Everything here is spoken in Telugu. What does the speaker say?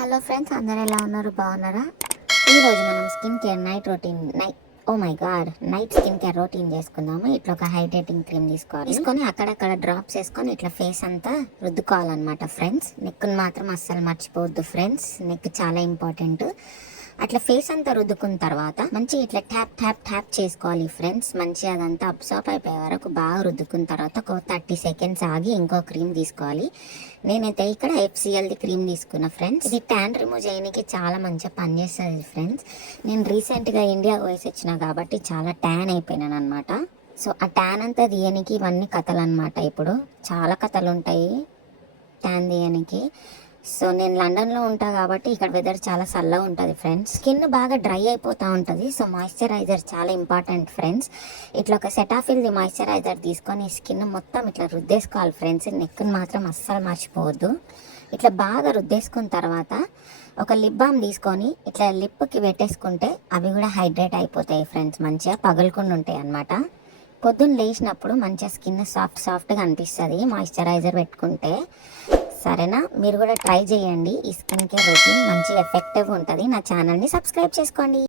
హలో ఫ్రెండ్స్, అందరూ ఎలా ఉన్నారు? బాగున్నారా? ఈరోజు మనం skin care night skin care routine చేసుకుందాము. ఇట్లా ఒక హైడ్రేటింగ్ క్రీమ్ తీసుకొని అక్కడక్కడ డ్రాప్స్ వేసుకొని ఇట్లా ఫేస్ అంతా రుద్దుకోవాలన్నమాట ఫ్రెండ్స్. నెక్ని మాత్రం అస్సలు మర్చిపోవద్దు ఫ్రెండ్స్, నెక్ చాలా ఇంపార్టెంట్. అట్లా ఫేస్ అంతా రుద్దుకున్న తర్వాత మంచిగా ఇట్లా ట్యాప్ ట్యాప్ ట్యాప్ చేసుకోవాలి ఫ్రెండ్స్. మంచిగా అదంతా అబ్సార్బ్ అయిపోయే వరకు బాగా రుద్దుకున్న తర్వాత ఒక 30 సెకండ్స్ ఆగి ఇంకో క్రీమ్ తీసుకోవాలి. నేనైతే ఇక్కడ FCLది క్రీమ్ తీసుకున్నా ఫ్రెండ్స్. ఇది ట్యాన్ రిమూవ్ చేయడానికి చాలా మంచిగా పనిచేస్తుంది ఫ్రెండ్స్. నేను రీసెంట్గా ఇండియా పోయేసి వచ్చిన కాబట్టి చాలా ట్యాన్ అయిపోయినాను అనమాట. సో ఆ ట్యాన్ అంతా తీయనికి ఇవన్నీ కథలు అనమాట. ఇప్పుడు చాలా కథలు ఉంటాయి ట్యాన్ తీయనికి. సో నేను లండన్లో ఉంటా కాబట్టి ఇక్కడ వెదర్ చాలా చల్లగా ఉంటుంది ఫ్రెండ్స్. స్కిన్ బాగా డ్రై అయిపోతూ ఉంటుంది. సో మాయిశ్చరైజర్ చాలా ఇంపార్టెంట్ ఫ్రెండ్స్. ఇట్లా ఒక సెటాఫిల్ది మాయిశ్చరైజర్ తీసుకొని స్కిన్ మొత్తం ఇట్లా రుద్దేసుకోవాలి ఫ్రెండ్స్. నెక్ని మాత్రం అస్సలు మర్చిపోవద్దు. ఇట్లా బాగా రుద్దేసుకున్న తర్వాత ఒక లిప్ బామ్ తీసుకొని ఇట్లా లిప్కి పెట్టేసుకుంటే అవి కూడా హైడ్రేట్ అయిపోతాయి ఫ్రెండ్స్. మంచిగా పగలకుండా ఉంటాయి అన్నమాట. పొద్దున్న లేచినప్పుడు మంచిగా స్కిన్ సాఫ్ట్గా అనిపిస్తుంది మాయిశ్చరైజర్ పెట్టుకుంటే. సరేనా, మీరు కూడా ట్రై చేయండి. ఈ స్కిన్ కేర్ రొటీన్ మంచి ఎఫెక్టివ్ ఉంటుంది. నా ఛానల్ని సబ్స్క్రైబ్ చేసుకోండి.